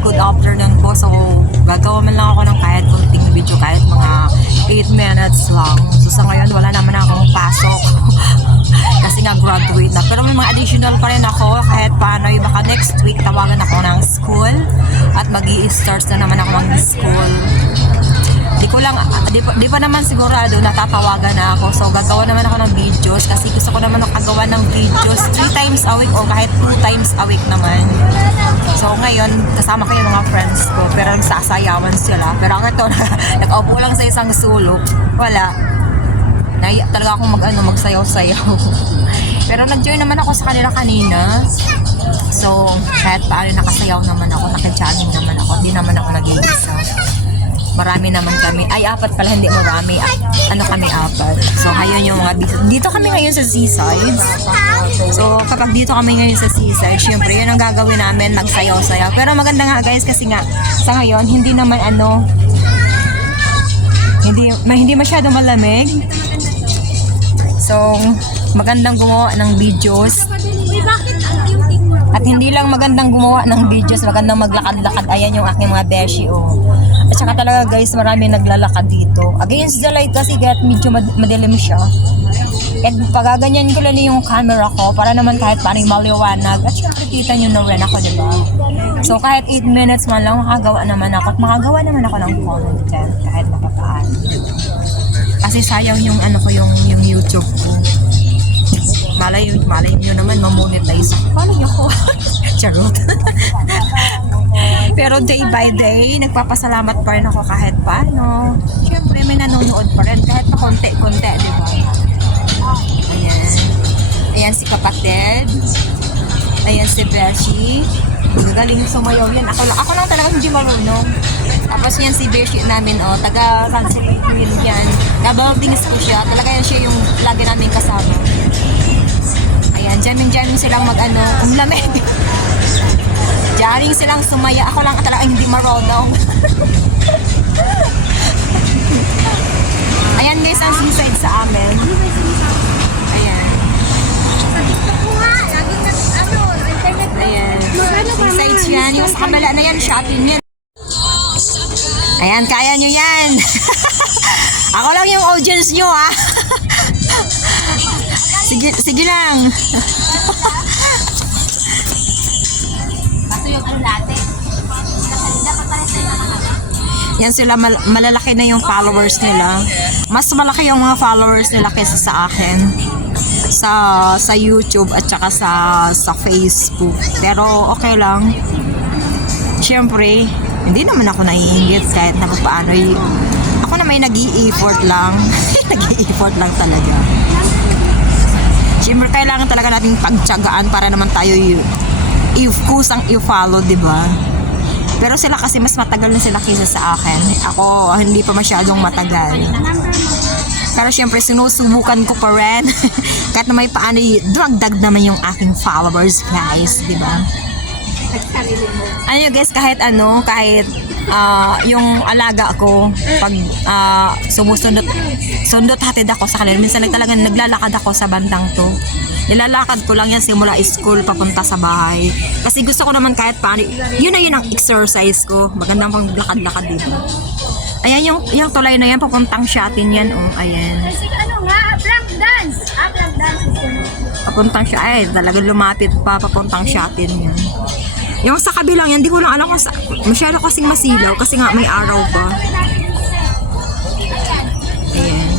good afternoon po. So, gagawa man lang ako ng kahit kunting video, kahit mga 8 minutes lang. So, sa ngayon, wala naman akong pasok. Kasi nga graduate na. Pero may mga additional pa rin ako kahit paano. Yung baka next week, tawagan ako ng school. At mag start na naman ako mag-school. Di ko lang, di pa, di pa naman sigurado natatawagan na ako. So, gagawa naman ako ng videos kasi gusto ko naman nakagawa ng videos 3 times a week o kahit 2 times a week naman. Ngayon, kasama ko yung mga friends ko pero nagsasayawan sila. Pero ang ito, nag-upo lang sa isang sulok. Wala. Naiya talaga akong mag, ano, magsayaw-sayaw. pero nag-join naman ako sa kanila kanina. So, kahit paano nakasayaw naman ako, naka-jamming naman ako, hindi naman ako nag-iisa. Marami naman kami. Ay, apat pala, hindi marami. Ano kami, apat. So, ayun yung mga bis- Dito kami ngayon sa seaside. So, kapag dito kami ngayon sa seaside, syempre, yun ang gagawin namin, magsayaw-sayaw. Pero maganda nga guys, kasi nga, sa ngayon, hindi naman ano, hindi, ma, hindi masyado malamig. So, magandang gumawa ng videos. At hindi lang magandang gumawa ng videos, magandang maglakad-lakad. Ayan yung aking mga beshi, oh. At saka talaga guys, marami naglalakad dito. Against the light kasi kahit medyo mad- madilim siya. At pagaganyan ko lang yung camera ko para naman kahit paano maliwanag. At syempre kita nyo na rin ako, di ba? So kahit 8 minutes man lang, makagawa naman ako. At makagawa naman ako ng content kahit makapaano. Kasi sayang yung ano ko, yung, yung YouTube ko malay, malay nyo naman mamonetize ako. Paano nyo ko? Charot. Pero day by day, nagpapasalamat pa rin ako kahit paano. Siyempre, may nanonood pa rin kahit pa konti-konti, di ba? Ayan. Ayan si kapatid. Ayan si Beshi. Gagaling sumayaw yan. Ako lang, ako lang talaga hindi marunong. Tapos yan si Beshi namin, oh, taga Sunset Queen yan. Nabaldings ko siya. Talaga yan siya yung lagi namin kasama. Ayan, jamming-jamming silang mag-ano, umlamig. Jaring silang sumaya. Ako lang talaga hindi marunong. Ayan guys, ang seaside sa amin. Ayan. Ayan. Seaside yan. Yung sa kamala na yan, shopping yan. Ayan, kaya nyo yan. Ako lang yung audience nyo, ah. sige, sige lang. Yan sila, mal- malalaki na yung followers nila. Mas malaki yung mga followers nila kaysa sa akin. Sa sa YouTube at saka sa sa Facebook. Pero okay lang. Siyempre, hindi naman ako naiingit kahit na paano. Ako na may nag effort lang. nag effort lang talaga. Siyempre, kailangan talaga nating pagtsagaan para naman tayo y- if kusang i-follow, di ba? Pero sila kasi mas matagal na sila kaysa sa akin. Ako, hindi pa masyadong matagal. Pero syempre, sinusubukan ko pa rin. Kahit na may paano, dumagdag naman yung aking followers, guys. Di ba? Ano guys, kahit ano, kahit ah, yung alaga ko, pag ah, sumusundot, sundot hatid ako sa kanila. Minsan nag- talagang naglalakad ako sa bandang to. Nilalakad ko lang yan simula school papunta sa bahay. Kasi gusto ko naman kahit paano, yun na yun ang exercise ko. Magandang pang lakad-lakad dito. Ayan yung, yung tulay na yan, papuntang Shatin yan. Oh, ayan. ano nga, plank dance. Ah, plank dance. Papuntang siya, ay talagang lumapit pa, papuntang Shatin yan. Yung sa kabilang yan, di ko lang alam kung sa, masyado kasing masilaw kasi nga may araw pa. Ayan.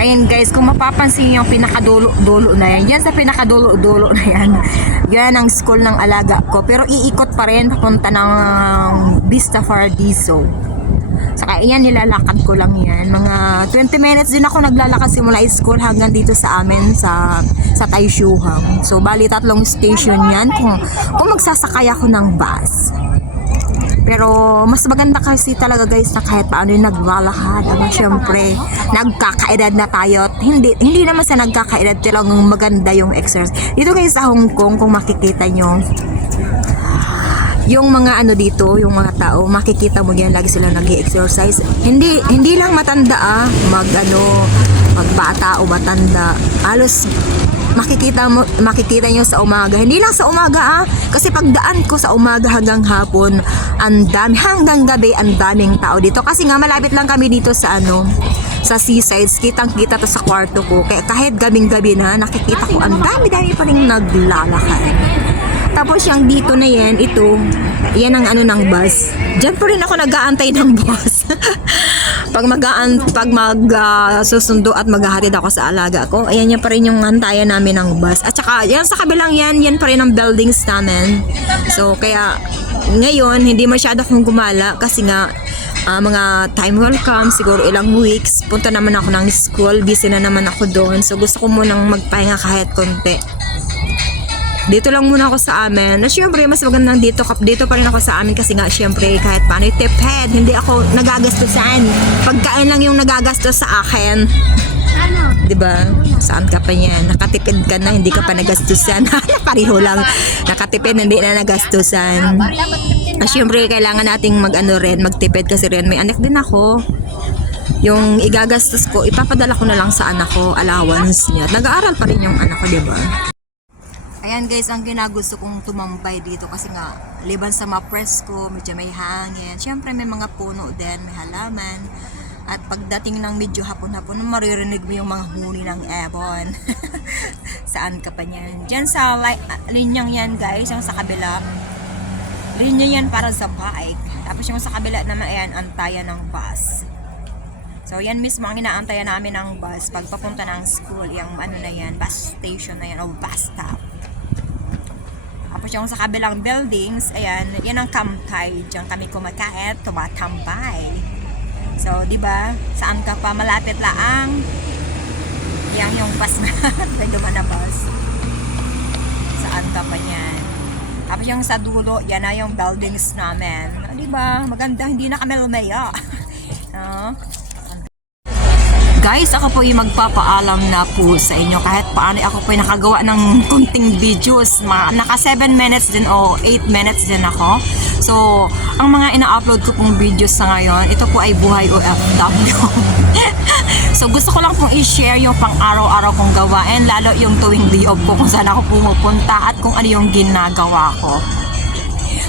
Ayan guys, kung mapapansin niyo yung pinakadulo-dulo na yan, yan sa pinakadulo-dulo na yan, yan ang school ng alaga ko. Pero iikot pa rin papunta ng Vista Paradiso. Saka yan, nilalakad ko lang yan. Mga 20 minutes din ako naglalakad simula school hanggang dito sa amin sa sa Taishuhang. So, bali tatlong station yan kung, kung magsasakay ako ng bus. Pero mas maganda kasi talaga guys na kahit paano yung naglalakad. Ano, syempre, nagkakaedad na tayo. Hindi, hindi naman sa nagkakaedad talagang maganda yung exercise. Dito guys sa Hong Kong, kung makikita nyo, yung mga ano dito, yung mga tao, makikita mo yan, lagi sila nag exercise Hindi, hindi lang matanda ah, mag ano, magbata o matanda. Halos makikita mo makikita nyo sa umaga. Hindi lang sa umaga ah, kasi pagdaan ko sa umaga hanggang hapon, ang dami hanggang gabi ang daming tao dito kasi nga malapit lang kami dito sa ano sa seasides, kitang-kita to sa kwarto ko. Kaya kahit gabing-gabi na, nakikita ko ang dami-dami pa rin naglalakad. Tapos yung dito na yan, ito, yan ang ano ng bus. Diyan pa rin ako nag-aantay ng bus. pag magaan pag mag ah, susundo at maghahatid ako sa alaga ko, ayan yan pa rin yung antayan namin ng bus. At saka, yan sa kabilang yan, yan pa rin ang buildings namin. So, kaya ngayon, hindi masyado akong gumala kasi nga, ah, mga time will come, siguro ilang weeks, punta naman ako ng school, busy na naman ako doon. So, gusto ko munang magpahinga kahit konti dito lang muna ako sa amin. Na syempre, mas magandang dito, dito pa rin ako sa amin kasi nga syempre kahit paano tiphead, hindi ako nagagastusan. Pagkain lang yung nagagastos sa akin. Ano? 'Di ba? Saan ka pa yan? Nakatipid ka na, hindi ka pa nagastusan. Pareho lang. Nakatipid, hindi na nagastusan. Ah, syempre, kailangan nating mag-ano rin, magtipid kasi rin may anak din ako. Yung igagastos ko, ipapadala ko na lang sa anak ko, allowance niya. Nag-aaral pa rin yung anak ko, di ba? Ayan guys, ang ginagusto kong tumambay dito kasi nga, liban sa mga presko, medyo may hangin. Siyempre may mga puno din, may halaman. At pagdating ng medyo hapon-hapon, maririnig mo yung mga huni ng ebon. Saan ka pa niyan? Diyan sa li- linyang yan guys, yung sa kabila. Linya yan para sa bike. Tapos yung sa kabila naman, ayan, antayan ng bus. So, yan mismo ang inaantayan namin ng bus pag papunta ng school. Yung ano na yan, bus station na yan, o bus stop. Tapos yung sa kabilang buildings, ayan, yan ang kamtay. Diyan kami kumakain, tumatambay. So, di ba? Saan ka pa malapit laang? Yan yung bus na, may duman na bus. Saan ka pa yan? Tapos yung sa dulo, yan na yung buildings namin. Di ba? Maganda, hindi na kami lumaya. no? Guys, ako po yung magpapaalam na po sa inyo kahit paano ako po yung nakagawa ng kunting videos. Ma- naka 7 minutes din o 8 minutes din ako. So, ang mga ina-upload ko pong videos sa ngayon, ito po ay buhay OFW. so, gusto ko lang pong i-share yung pang araw-araw kong gawain, lalo yung tuwing day off ko kung saan ako pumupunta at kung ano yung ginagawa ko.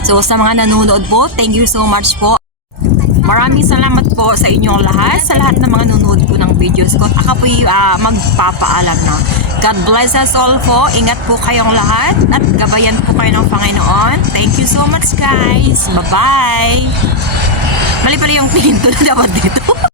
So, sa mga nanonood po, thank you so much po. Maraming salamat po sa inyong lahat, sa lahat ng mga nanonood po ng videos ko. At ako po uh, magpapaalam na. God bless us all po. Ingat po kayong lahat at gabayan po kayo ng Panginoon. Thank you so much guys. Bye-bye. Mali pala yung pinto na dapat dito.